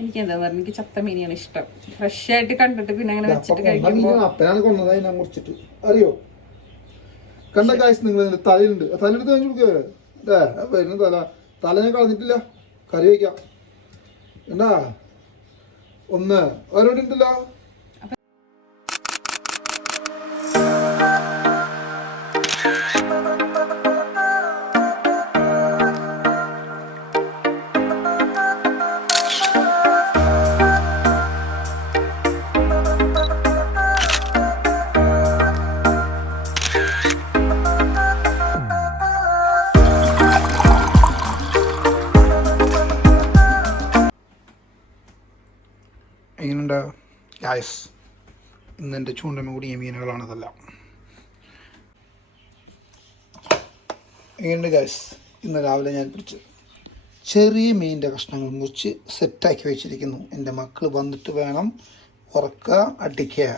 എനിക്ക് എന്താ പറഞ്ഞ എനിക്ക് ചത്ത മീനിയാണ് ഇഷ്ടം. ഫ്രഷ് ആയിട്ട് കണ്ടിട്ട് പിന്നെ അങ്ങനെ വെച്ചിട്ട് കഴിക്കുമ്പോൾ അറിയോ കണ്ട കാശ് നിങ്ങൾ തലയിലുണ്ട്. തലയെടുത്ത് കഴിഞ്ഞു കൊടുക്കുക. വരുന്ന തല ഞാൻ കളഞ്ഞിട്ടില്ല. കറി വയ്ക്കാം എന്താ ഒന്ന് ഓരോടെ ഉണ്ടല്ലോ. എങ്ങനെയുണ്ട് ഗായ്സ്? ഇന്ന് എൻ്റെ ചൂണ്ടമ്മ കൂടിയ മീനുകളാണ് ഇതെല്ലാം. എങ്ങനെയുണ്ട് ഗായ്സ്? ഇന്ന് രാവിലെ ഞാൻ പിടിച്ച് ചെറിയ മീനിൻ്റെ കഷ്ണങ്ങൾ മുറിച്ച് സെറ്റാക്കി വെച്ചിരിക്കുന്നു. എൻ്റെ മക്കൾ വന്നിട്ട് വേണം ഉറക്കുക അടിക്കുക.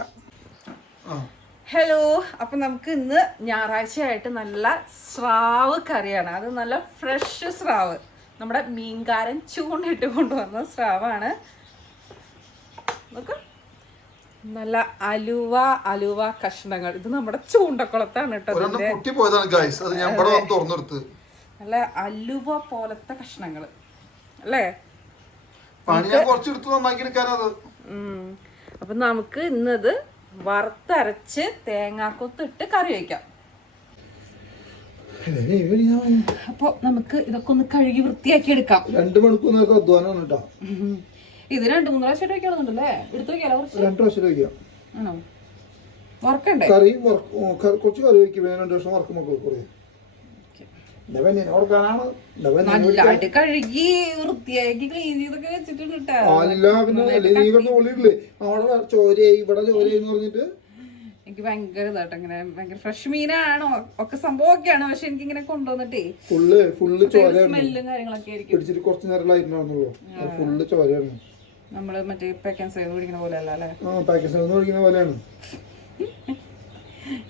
ഹലോ, അപ്പം നമുക്ക് ഇന്ന് ഞായറാഴ്ചയായിട്ട് നല്ല സ്രാവ് കറിയാണ്. അത് നല്ല ഫ്രഷ് സ്രാവ്, നമ്മുടെ മീൻകാരൻ ചൂണ്ടിട്ട് കൊണ്ടുവന്ന സ്രാവാണ്. നല്ല അലുവ കഷ്ണങ്ങൾ. ഇത് നമ്മുടെ ചൂണ്ടക്കുളത്താണ് കേട്ടോ. നല്ല അലുവ പോലത്തെ കഷ്ണങ്ങള് അല്ലേ? അപ്പൊ നമുക്ക് ഇന്നത് വറുത്തരച്ച് തേങ്ങാക്കൊത്തിട്ട് കറി വയ്ക്കാം. അപ്പൊ നമുക്ക് ഇതൊക്കെ ഒന്ന് കഴുകി വൃത്തിയാക്കി എടുക്കാം. 2 മണിക്കൂർ നേരത്തെ അധ്വാനമാണ് കേട്ടോ. ഇത് 2-3 പ്രാവശ്യം വെക്കാറുണ്ടല്ലേ? എടുത്തു വെക്കാലോ? 2 പ്രാവശ്യം വെക്കാം. ആണോ? വറക്കണ്ടേ? കറി കുറച്ച് കറി വെക്കും. 2 ദിവസം വറക്കുമ്പോൾ നല്ലതായിട്ട് കഴുകി വൃത്തിയാക്കി ക്ലീൻ ചെയ്തൊക്കെ വെച്ചിട്ടുണ്ട്. എനിക്ക് ഭയങ്കര ഇതാട്ടോ, ഇങ്ങനെ ഭയങ്കര ഫ്രഷ് മീനാണോ ഒക്കെ സംഭവമൊക്കെയാണ്. പക്ഷെ എനിക്ക് ഇങ്ങനെ കൊണ്ടുവന്നിട്ടേ സ്മെല്ലും കാര്യങ്ങളൊക്കെ ആയിരിക്കും. നമ്മള് മറ്റേ പാക്കൻ സൈഡ് പിടിക്കുന്ന പോലെ അല്ല അല്ലേ?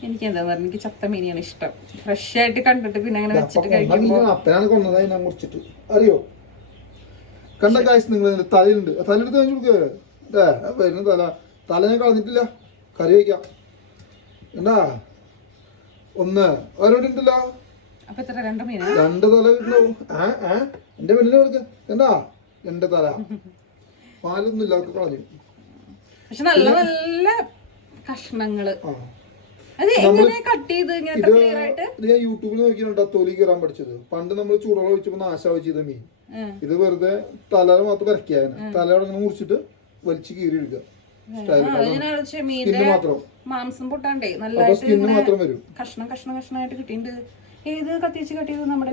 എനിക്ക് എന്താ പറഞ്ഞ എനിക്ക് ചത്ത മീനിയാണ് ഇഷ്ടം. ഫ്രഷ് ആയിട്ട് കണ്ടിട്ട് പിന്നെ അങ്ങനെ വെച്ചിട്ട് കഴിക്കുമ്പോൾ അറിയോ കണ്ട കാശ് നിങ്ങൾ തലയിലുണ്ട്. തലയെടുത്ത് കഴിഞ്ഞു കൊടുക്കുക. വരുന്ന തല ഞാൻ കളഞ്ഞിട്ടില്ല. കറി വയ്ക്കാം എന്താ ഒന്ന് ഓരോടെ ഉണ്ടല്ലോ. 2 തല കിട്ടുണ്ടാവും. എന്റെ പെണ്ണിനെ കൊടുക്ക എന്താ 2 തല പാലൊന്നുമില്ല ഒക്കെ കളഞ്ഞു. പക്ഷെ നല്ല നല്ല കഷ്ണങ്ങള്. ഞാൻ യൂട്യൂബിൽ നോക്കിയാ തൊലി കീറാൻ പഠിച്ചത്. പണ്ട് നമ്മൾ ചൂടുവെള്ളം ഒഴിച്ചപ്പോ നാശാവ് ചെയ്ത മീൻ. ഇത് വെറുതെ തല മാത്രം വരയ്ക്കാൻ തല അങ്ങനെ മുറിച്ചിട്ട് വലിച്ചു കീറി എടുക്കുക. മാംസം പൊട്ടാണ്ടേ നല്ല മാത്രം വരും. കഷ്ണമായിട്ട് കിട്ടിയിട്ടുണ്ട്. ഏത് കത്തി വെച്ച് കട്ടിയത്? നമ്മുടെ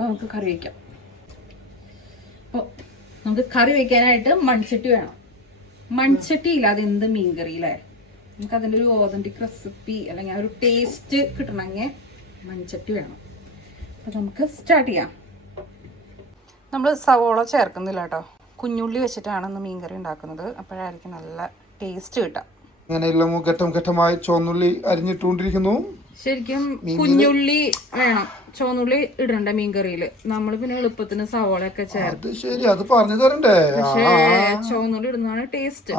നമുക്ക് കറി വയ്ക്കാം. അപ്പൊ നമുക്ക് കറി വെക്കാനായിട്ട് മൺചട്ടി വേണം. മൺചട്ടി ഇല്ലാതെ എന്ത് മീൻ കറി അല്ലേ? നമുക്ക് അതിൻ്റെ ഒരു ഓതന്റിക് റെസിപ്പി അല്ലെങ്കിൽ ആ ഒരു ടേസ്റ്റ് കിട്ടണമെങ്കിൽ മൺചട്ടി വേണം. അപ്പൊ നമുക്ക് സ്റ്റാർട്ട് ചെയ്യാം. നമ്മൾ സവോള ചേർക്കുന്നില്ല കേട്ടോ. കുഞ്ഞുള്ളി വെച്ചിട്ടാണ് ഇന്ന് മീൻ കറി ഉണ്ടാക്കുന്നത്. അപ്പോഴായിരിക്കും നല്ല ടേസ്റ്റ് കിട്ടുക. അങ്ങനെയെല്ലാം ഘട്ടം ഘട്ടമായി ചുവന്നുള്ളി അരിഞ്ഞിട്ടുകൊണ്ടിരിക്കുന്നു. ശരിക്കും കുഞ്ഞുള്ളി വേണം, ചുവന്നുള്ളി ഇടണ്ട മീൻ കറിയില്. നമ്മള് പിന്നെ എളുപ്പത്തിന് സവോളയൊക്കെ ചേർത്ത്. ശരി, അത് പറഞ്ഞു തരണ്ടേ? പക്ഷേ ചുവന്നുള്ളി ഇടുന്നതാണ് ടേസ്റ്റ്.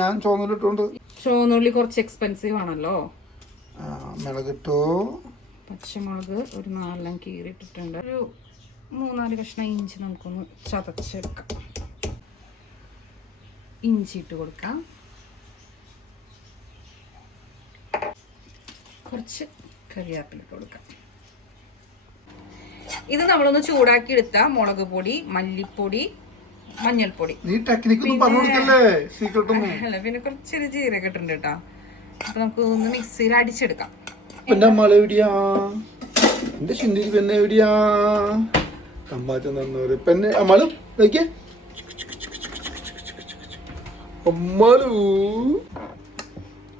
ഞാൻ ചുവന്നുള്ളി ഇട്ടുണ്ട്. ചുവന്നുള്ളി കുറച്ച് എക്സ്പെൻസീവ് ആണല്ലോ. മുളകിട്ടു. പച്ചമുളക് ഒരു 4 കീറിയിട്ടിട്ടുണ്ട്. ഒരു 3-4 കഷ്ണം ഇഞ്ചി നമുക്കൊന്ന് ചതച്ചെടുക്കാം. ഇഞ്ചി ഇട്ട് കൊടുക്കാം. കുറച്ച് കറിവേപ്പില ഇട്ട് കൊടുക്കാം. ഇത് നമ്മളൊന്ന് ചൂടാക്കി എടുത്ത മുളക് പൊടി, മല്ലിപ്പൊടി, മഞ്ഞൾപ്പൊടി, പിന്നെ കുറച്ചൊരു ജീരകം ഇട്ടുണ്ട് കേട്ടോ. അപ്പൊ നമുക്ക് ഒന്ന് മിക്സിയിൽ അടിച്ചെടുക്കാം.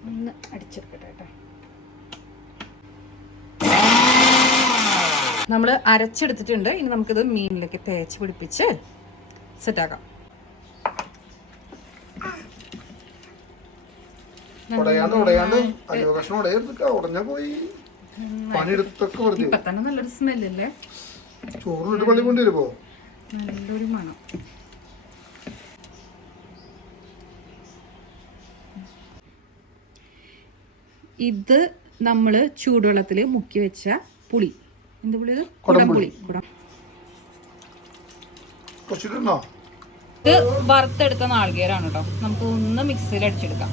ഒന്ന് അടിച്ചെടുക്കട്ടെ കേട്ടോ. നമ്മൾ അരച്ചെടുത്തിട്ടുണ്ട്. ഇനി നമുക്കിത് മീനിലേക്ക് തേച്ച് പിടിപ്പിച്ച് സെറ്റാക്കാം. ഉടയാണ്ട് അയ്യോ കഷ്ണം ഉടഞ്ഞാ പോയി പണിയെടുത്തൊക്കെ വെറുതെ ഇപ്പൊ തന്നെ നല്ലൊരു സ്മെല്ലല്ലേ, ചോറിലിട്ട് പള്ളി കൊണ്ടുവരുമ്പോ നല്ലൊരു മണം. ഇത് നമ്മള് ചൂടുവെള്ളത്തില് മുക്കി വെച്ച പുളി. എന്ത് പുളി? ഇത് കുടംപുളി. കുറച്ചിട്ടുണ്ടോ? ഇത് വറുത്തെടുത്ത നാളികേരാണ് കേട്ടോ. നമുക്ക് ഒന്ന് മിക്സിയിൽ അടിച്ചെടുക്കാം.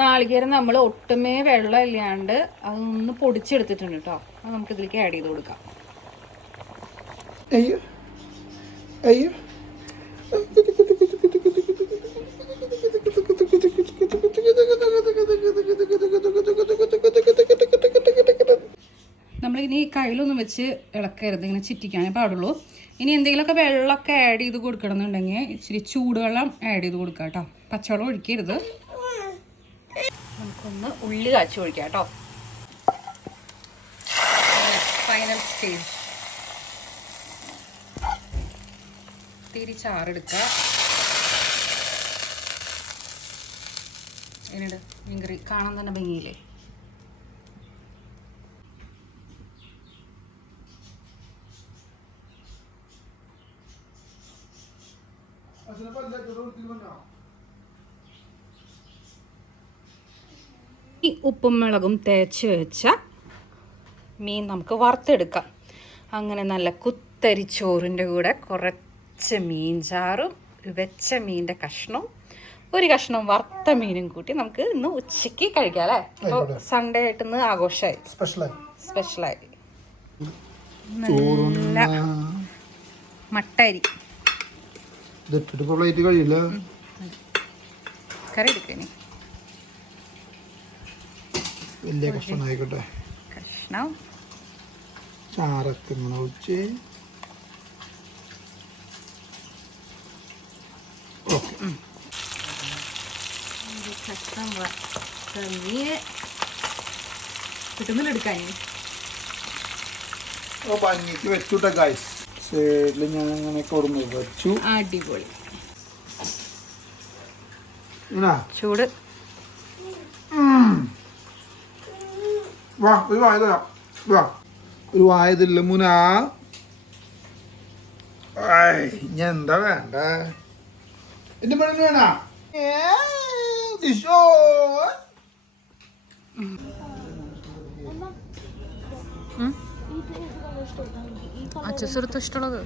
നാളികേരം നമ്മൾ ഒട്ടുമേ വെള്ളം ഇല്ലാണ്ട് അതൊന്ന് പൊടിച്ചെടുത്തിട്ടുണ്ട് കേട്ടോ. അത് നമുക്ക് ഇതിലേക്ക് ആഡ് ചെയ്ത് കൊടുക്കാം. നമ്മളിനി കയ്യിലൊന്നും വെച്ച് ഇളക്കരുത്, ഇങ്ങനെ ചിറ്റിക്കാനേ പാടുള്ളൂ. ഇനി എന്തെങ്കിലുമൊക്കെ വെള്ളമൊക്കെ ആഡ് ചെയ്ത് കൊടുക്കണം എന്നുണ്ടെങ്കിൽ ഇച്ചിരി ചൂടുവെള്ളം ആഡ് ചെയ്ത് കൊടുക്കാം കേട്ടോ. പച്ചവെള്ളം ഒഴിക്കരുത്. നമുക്കൊന്ന് ഉള്ളി കാച്ചി ഒഴിക്കാം കേട്ടോ. Final stage. തിരി ചാറെടുക്കുക. എന്നിട്ട് മീൻകറി കാണാൻ തന്നെ ഭംഗിയില്ലേ. ഈ ഉപ്പും മുളകും തേച്ച് വെച്ച മീൻ നമുക്ക് വറുത്തെടുക്കാം. അങ്ങനെ നല്ല കുത്തരിച്ചോറിൻ്റെ കൂടെ കുറച്ച് മീൻ ചാറും വെച്ച മീൻ്റെ കഷ്ണവും ഒരു കഷ്ണം വറുത്ത മീനും കൂട്ടി നമുക്ക് ഇന്ന് ഉച്ചയ്ക്ക് കഴിക്കാം അല്ലേ. അപ്പോൾ സൺഡേ ആയിട്ട് ഇന്ന് ആഘോഷമായി, സ്പെഷ്യലായി. നല്ല മട്ടരി കറി എടുക്കണേ. വലിയ കഷ്ണം ആയിക്കോട്ടെ. കഷ്ണം ചാറൊക്കെ ഇങ്ങനെ ഒഴിച്ച് കഷ്ണം കിട്ടുന്നില്ലെടുക്കാൻ ഭംഗിക്ക് വെച്ചുട്ടെ ഗൈസ്. സൈഡിൽ ഞാൻ അങ്ങനെ കൊടുന്നു വെച്ചു. അടിപൊളി ചൂട്. വാ ഒരു വായ തരാം. വാ ഒരു വായ തരില്ല മുന. ഞാൻ എന്താ വേണ്ട എന്റെ പെണ്ണിന് വേണ. അച്ചെടുത്ത് ഇഷ്ടമുള്ളത്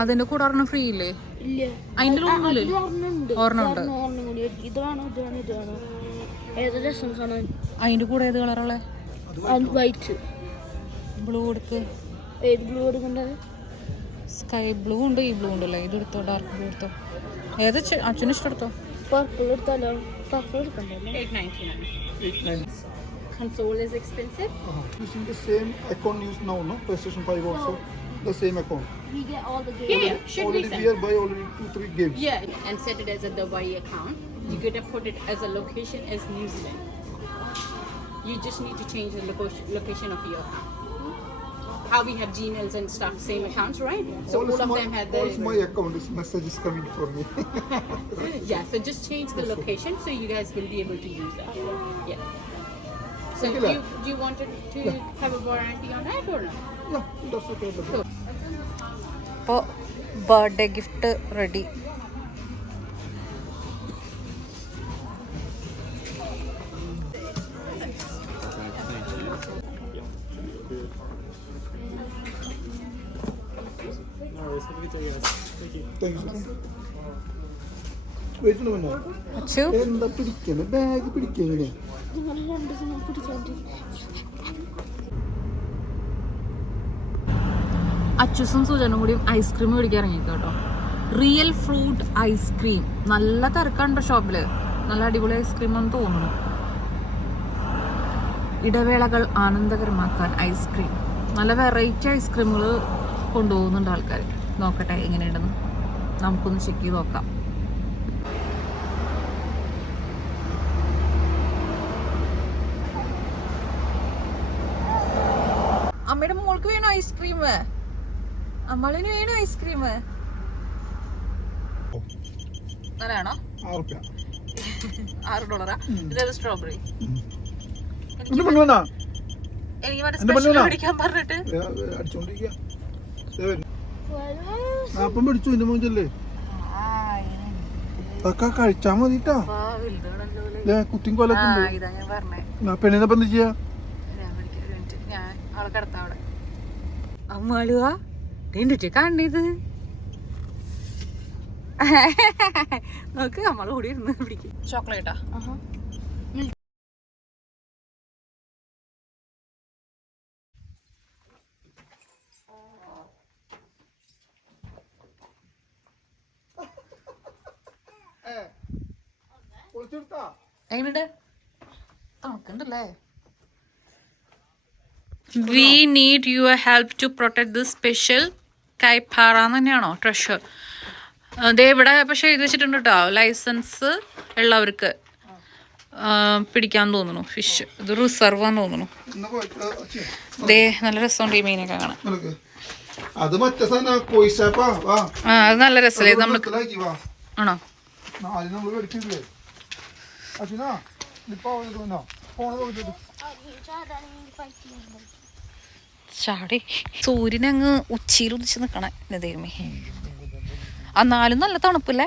അതിന്റെ കൂടെ ഒരെണ്ണം ഫ്രീ ഇല്ലേ? അതിന്റെ ഒരെണ്ണമുണ്ട്. അതിന്റെ കൂടെ ഏത് കളറുള്ള? വൈറ്റ്. ബ്ലൂ എടുക്ക്. ഏത് ബ്ലൂ എടുക്കണ്ടത്? സ്കൈ ബ്ലൂ ഉണ്ട്, ഈ ബ്ലൂ ഉണ്ടല്ലോ. ഇത് എടുത്തോ, ഡാർക്ക് ബ്ലൂ എടുത്തോ. ഏത് അച്ഛനും ഇഷ്ടം? പർപ്പിൾ എടുത്താലോ? Purple എടുക്കണ്ടല്ലോ. 899. Console is expensive. Using the same account used now, no? PlayStation 5 also. The same account. We get all the games. Yeah, should already be we are buy already 2-3 games. Yeah, and set it as a Dubai account. You gotta put it as a location as New Zealand. You just need to change the location of your account. How we have Gmails and stuff, same accounts, right? So all of them have all my account. This message is coming for me. Yeah, so just change the location so you guys will be able to use that. Yeah. So do you want to have a warranty on that or not? Yeah, that's okay. അപ്പോൾ birthday gift ready. Achu എന്താ പിടിക്കണേ? Bag പിടിക്കണേ? അച്ചുസും സുജനും കൂടി ice cream മേടിക്കാൻ ഇറങ്ങിക്കോ കേട്ടോ. Real fruit ice cream. നല്ല തിരക്കുണ്ട് ഷോപ്പില്. നല്ല അടിപൊളി ഐസ്ക്രീം ആണെന്ന് തോന്നുന്നു. ഇടവേളകൾ ആനന്ദകരമാക്കാൻ ഐസ്ക്രീം. നല്ല വെറൈറ്റി ഐസ്ക്രീമുകൾ കൊണ്ടുപോകുന്നുണ്ട് ആൾക്കാർ. നോക്കട്ടെ എങ്ങനെയുണ്ടെന്ന് നമുക്കൊന്ന് ചെക്ക് ചെയ്ത് നോക്കാം. അമ്മയുടെ മോൾക്ക് വേണോ ഐസ്ക്രീം? അമ്മളിന് വേണോ ഐസ്ക്രീം? നല്ലതാണോ? $6. ഇതൊരു സ്ട്രോബെറി. എന്റെ പെണ്ണുവന്നാ എനിക്ക് മറ്റേ സ്പെഷ്യൽ പിടിക്കാൻ പറഞ്ഞിട്ട് അടിച്ചോണ്ടിരിക്കുക. അപ്പം പിടിച്ചു എന്റെ മൂഞ്ചല്ലേ അതൊക്കെ കഴിച്ചാ മതിട്ടാ. കുത്തിയും കൊലത്തുണ്ട്. ഇതാ ഞാൻ പറഞ്ഞേ. പെണ്ണിനപ്പം എന്താ ചെയ്യാ? ഞാൻ അവളെ കിടത്താം അവിടെ. അമ്മാളുവാ കണ്ണിത് നോക്ക് നമ്മള് കൂടി ഇരുന്ന് പിടിക്കും. ചോക്ലേറ്റാ? എങ്ങനെയുണ്ട്? തണുക്കണ്ടല്ലേ? We need your help to protect this special കൈപ്പാറ തന്നെയാണോ ട്രഷർ? അതേ ഇവിടെ പക്ഷെ എഴുതി വെച്ചിട്ടുണ്ട് കേട്ടോ, ലൈസൻസ് ഉള്ളവർക്ക് പിടിക്കാൻ തോന്നുന്നു ഫിഷ്. ഇത് റിസർവാന്ന് തോന്നുന്നു. ദേ നല്ല രസമുണ്ട് ഈ മീനൊക്കെ കാണാൻ. അത് നല്ല രസമല്ലേ? നമുക്ക് ആണോ? ചാടി സൂര്യനങ്ങ് ഉച്ചയിൽ ഉദിച്ച് നിക്കണേ ദൈവമേ. എന്നാലും നല്ല തണുപ്പല്ലേ?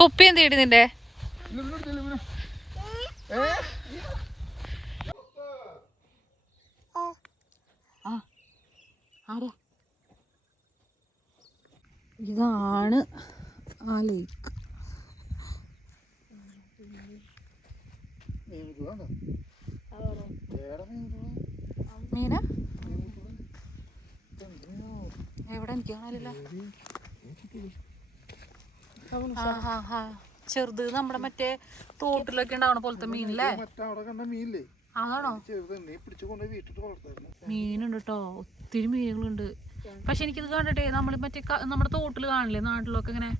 തൊപ്പി എന്തേടി നിന്റെ? ഇതാണ് ആ ലേക്ക്. മീന എവിടെ? എനിക്ക് കാണാനില്ല. ചെറുത് നമ്മുടെ മറ്റേ തോട്ടിലൊക്കെ ഉണ്ടാവണ പോലത്തെ മീനല്ലേ? അതാണോ? മീനുണ്ട് കേട്ടോ, ഒത്തിരി മീനുകളുണ്ട്. പക്ഷെ എനിക്കിത് കണ്ടിട്ടേ നമ്മൾ മറ്റേ നമ്മുടെ തോട്ടിൽ കാണില്ലേ നാട്ടിലൊക്കെ ഇങ്ങനെ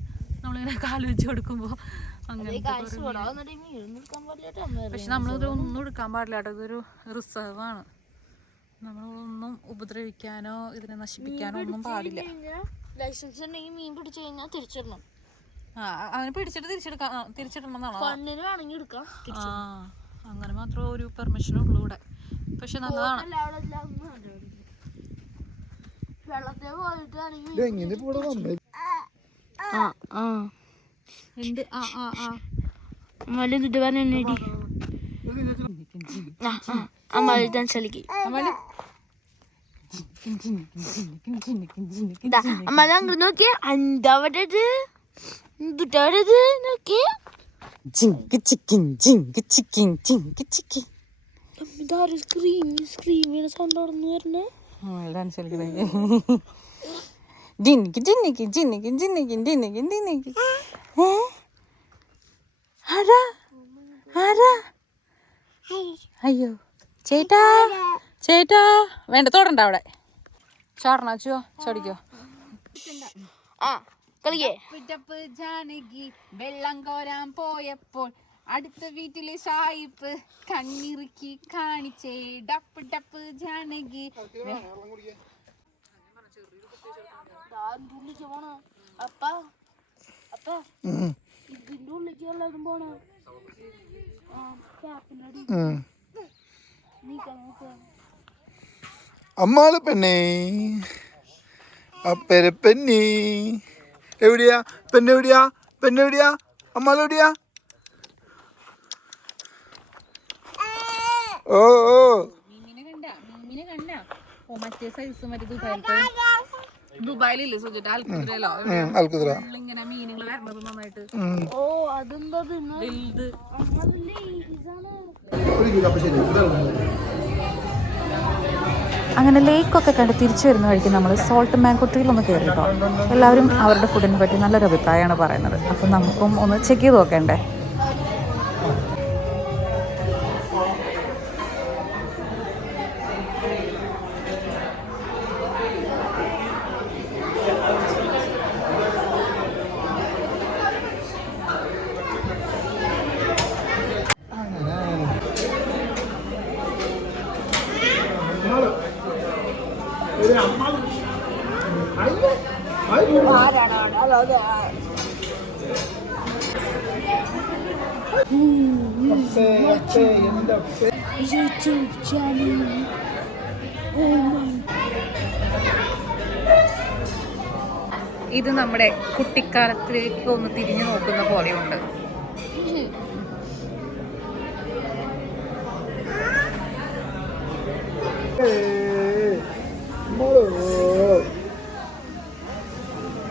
നമ്മളിങ്ങനെ കാല് വെച്ച് കൊടുക്കുമ്പോ അങ്ങനെ. പക്ഷെ നമ്മളിത് ഒന്നും എടുക്കാൻ പാടില്ല കേട്ടോ, ഇതൊരു റിസർവ് ആണ്. നമ്മളൊന്നും ഉപദ്രവിക്കാനോ ഇതിനെ നശിപ്പിക്കാനോ ഒന്നും പാടില്ല. ലൈസൻസ് ഉണ്ടെങ്കിൽ മീൻ പിടിച്ചു കഴിഞ്ഞാൽ തിരിച്ചിടണം. അതിനെ പിടിച്ചിട്ട് തിരിച്ചിടണം എന്നാണോ? അങ്ങനെ മാത്രമേ ഒരു പെർമിഷൻ ഉള്ളൂ ഇവിടെ. പക്ഷെ നല്ലതാണ്. നോക്കിയ എന്താവരത് എന്തുട്ടാരത് നോക്കിയ സ്ക്രീമിന് സൗണ്ട് അവിടെ വരണേ. അയ്യോ ചേട്ടാ ചേട്ടാ വേണ്ട തോടണ്ട അവിടെ. ചോറിനാച്ചോ ചോടിക്കോ. ജാനകി വെള്ളം കോരാൻ പോയപ്പോൾ അടുത്ത വീട്ടിലെ സായിപ്പ് കണ്ണിറുക്കി കാണിച്ചേ ഡപ്പ് ഡപ്പ് ജാനകി. ഇതിന്റെ ഉള്ളിലേക്ക് എല്ലാവരും പോണ അമ്മാള് പെണ്ണേ അപ്പരെ പെണ്ണി എവിടെയാ? പെണ്ണെവിടെയാ? പെണ്ണെവിടെയാ? അമ്മാളെവിടെയാ? ഓ ഓ മറ്റേ സൈസ് മറ്റേ ദുബായിലില്ലേ സുജിട്ട് അൽക്കുതിരയിലോ ഇങ്ങനെ മീനുകൾ വരണത് നന്നായിട്ട്. ഓ അതെന്താ അങ്ങനെ ലേക്കൊക്കെ കണ്ട് തിരിച്ചു വരുന്ന വഴിക്ക് നമ്മൾ സോൾട്ട് മാങ്കോട്രിയിലൊന്ന് കയറി കേട്ടോ. എല്ലാവരും അവരുടെ ഫുഡിനെ പറ്റി നല്ലൊരു അഭിപ്രായമാണ് പറയുന്നത്. അപ്പം നമുക്കും ഒന്ന് ചെക്ക് ചെയ്ത് നോക്കണ്ടേ? അയ്യോ അയ്യോ അപ്പേ അപ്പേ എൻ്റെ അപ്പേ YouTube channel. ഇത് നമ്മുടെ കുട്ടിക്കാലത്തിലേക്ക് ഒന്ന് തിരിഞ്ഞു നോക്കുന്ന പോലെയുണ്ട്.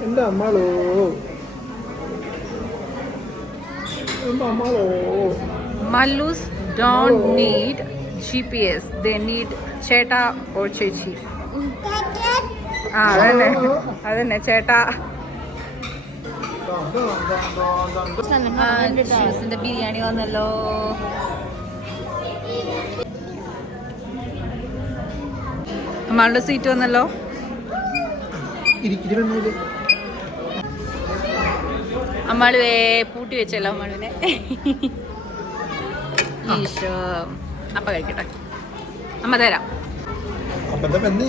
എൻ്റെ അമ്മളോ Mallus don't need GPS. They need ചേട്ടാ or ചേച്ചി. അതന്നെ ചേട്ടാ. ജ്യൂസിന്റെ ബിരിയാണി വന്നല്ലോ. അമ്മാളുടെ സീറ്റ് വന്നല്ലോ. അമ്മാളുവേ പൂട്ടി വെച്ചല്ലോ അമ്മാളുവിനെ. ഈശോ. അപ്പ കഴിക്കട്ടെ. അമ്മ തരാം. അപ്പന്റെ പെണ്ണേ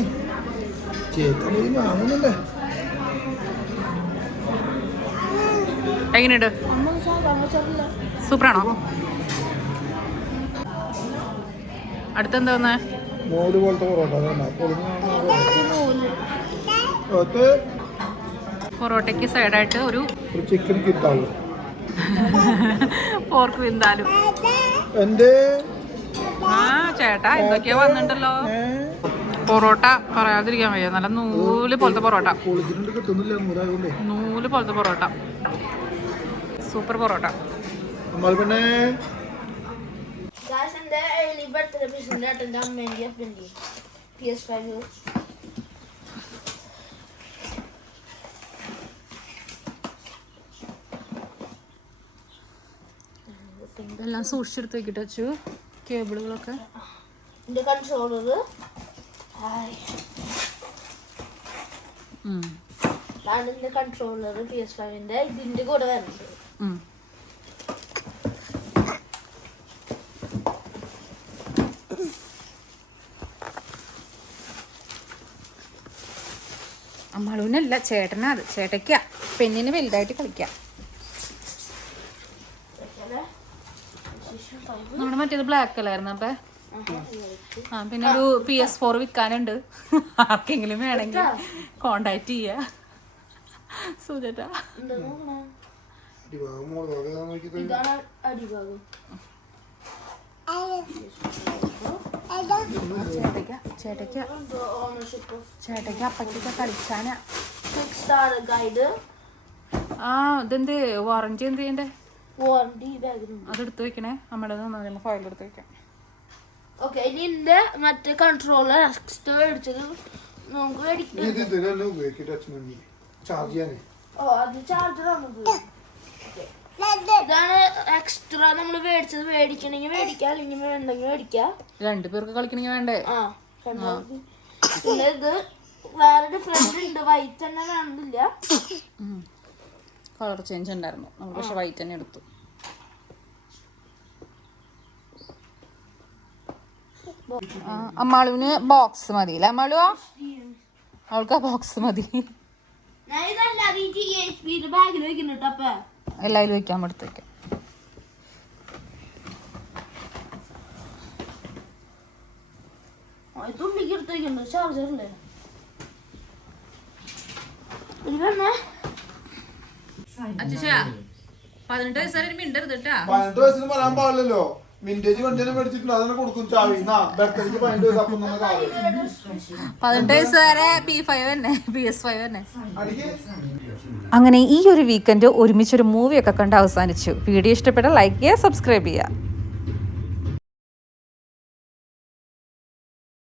ചേട്ടൻ വാങ്ങുന്നുണ്ടേ. എങ്ങനെയുണ്ട്? സൂപ്പറാണോ? അടുത്തെന്താ വന്നേ? മോര് പോലത്തെ പൊറോട്ടയ്ക്ക് സൈഡായിട്ട് ഒരു ചിക്കൻ കിട്ടാളൂ. പോർക്ക് വിന്താലും. എന്റെ ചേട്ടാ എന്തൊക്കെയാ വന്നിട്ടുണ്ടല്ലോ. പൊറോട്ട പറയാതിരിക്കാൻ വയ്യ. നല്ല നൂല് പോലത്തെ പൊറോട്ട. നൂല് പോലത്തെ പൊറോട്ട. സൂപ്പർ പൊറോട്ട. എല്ലാം സൂക്ഷിച്ചെടുത്ത് വെക്കിട്ട് വെച്ചു. കേബിളുകളൊക്കെ കൺട്രോളർ കൺട്രോളർ PS5 ഇതിന്റെ കൂടെ വരുന്നുണ്ട്. അമ്മാളൂനല്ല ചേട്ടനാ. അത് ചേട്ടയ്ക്കാ. പെണ്ണിന് വലുതായിട്ട് കളിക്കാം. നമ്മുടെ മറ്റേത് ബ്ലാക്ക് അല്ലായിരുന്നു. അപ്പൊ പിന്നെ ഒരു PS4 വിൽക്കാനുണ്ട്. ആർക്കെങ്കിലും വേണമെങ്കിൽ കോണ്ടാക്ട് ചെയ്യാ. സുജേട്ടാ ഇതാണ് അടിഭാഗം. ചേട്ടയ്ക്ക് അപ്പയ്ക്കൊക്കെ കളിച്ചാനാ. ഗൈഡ്. ആ ഇതെന്ത് വാറന്റി എന്ത് ചെയ്യണ്ടേ? വാറന്റി ബാഗിലുണ്ട്. അതെടുത്ത് വെക്കണേ. നമ്മുടെ ഫയൽ എടുത്ത് വെക്കാം. ഓക്കെ ഇനി എന്റെ മറ്റേ കൺട്രോളർ എക്സ്ട്രാ മേടിച്ചത് നമുക്ക് മേടിക്കാം. ഓ അത് ചാർജറാണ്. ഇതാണ് എക്സ്ട്രാ നമ്മൾ മേടിച്ചത്. മേടിക്കണമെങ്കിൽ മേടിക്കാം, അല്ലെങ്കിൽ വേണ്ടെങ്കിൽ മേടിക്കാം. 2 പേർക്ക് കളിക്കണമെങ്കിൽ വേണ്ടേ? ആ പിന്നെ ഇത് വേറെ ഡിഫറെന്റ് ഉണ്ട്. വൈറ്റ് തന്നെ വേണമെന്നില്ല. കളർ ചേഞ്ച് ഉണ്ടായിരുന്നു. നമ്മൾ പക്ഷെ വൈറ്റ് തന്നെ എടുത്തു. അമ്മാളുവിന് ബോക്സ് മതിയില്ല. അമ്മാളു അവൾക്ക് ആ ബോക്സ് മതി. എല്ലാവരും വെക്കാം. എടുത്ത് വെക്കാം. ചാർജറല്ലേ? 18 വയസ്സായി മിണ്ടരുത് കേട്ടാ. 18 വയസ്സിന് പറയാൻ പാടില്ലല്ലോ. വിന്റേജ് വണ്ടിനെ മേടിച്ചിട്ടുണ്ട്. അതിനെ കൊടുക്കും ചാവി. 18 വയസ്സ് വരെ PS5 തന്നെ. അങ്ങനെ ഈ ഒരു വീക്കെൻഡ് ഒരുമിച്ചൊരു മൂവിയൊക്കെ കണ്ട് അവസാനിച്ചു. വീഡിയോ ഇഷ്ടപ്പെട്ട ലൈക്ക് ചെയ്യുക, സബ്സ്ക്രൈബ് ചെയ്യുക.